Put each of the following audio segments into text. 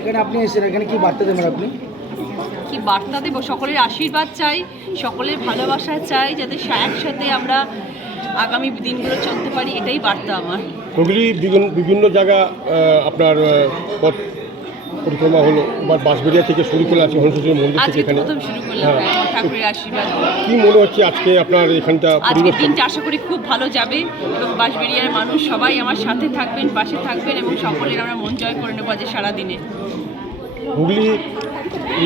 এখানে আপনি এসেছেন এখানে কি বার্তা দেবেন আপনি কি বার্তা দেব সকলের আশীর্বাদ চাই সকলের ভালোবাসা চাই যাতে একসাথে আমরা আগামী দিনগুলো চলতে পারি এটাই বার্তা আমার হুগলি বিভিন্ন জায়গা আপনার পরিক্রমা হলো বা বাঁশবেড়িয়া থেকে শুরু করে আছে হংসেশ্বর মন্দির থেকে এখানে হ্যাঁ। কি মনে হচ্ছে আজকে আপনার এখানটা আজকের দিনটা আশা করি খুব ভালো যাবে এবং বাঁশবেড়িয়ার মানুষ সবাই আমার সাথে থাকবেন পাশে থাকবেন এবং সকলের আমরা মন জয় করে নেবো আজ সারাদিনে হুগলি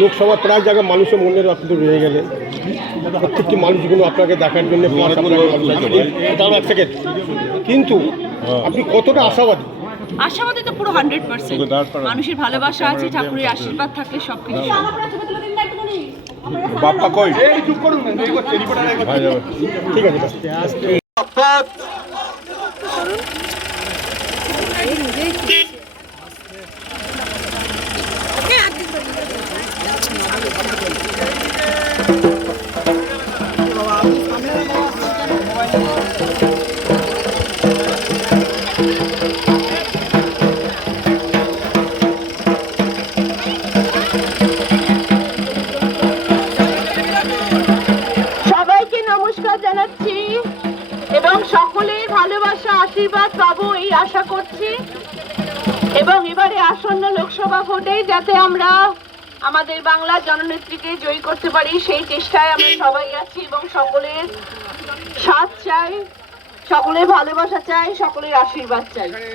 লোকসভা প্রায় জায়গায় মানুষের মনের আপনি রয়ে গেলে প্রত্যেকটি মানুষগুলো আপনাকে দেখার জন্য কিন্তু হ্যাঁ। আপনি কতটা আশাবাদী আশাবাদী তো পুরো হান্ড্রেড পার্সেন্ট মানুষের ভালোবাসা আছে ঠাকুরের আশীর্বাদ থাকলে সব ঠিক আছে নমস্কার জানাচ্ছি এবং সকলের ভালোবাসা আশীর্বাদ পাবো এই আশা করছি এবং এবারে আসন্ন লোকসভা ভোটে যাতে আমরা আমাদের বাংলা জননেত্রীকে জয়ী করতে পারি সেই চেষ্টায় আমরা সবাই আছি এবং সকলের সাথ চাই সকলের ভালোবাসা চাই সকলের আশীর্বাদ চাই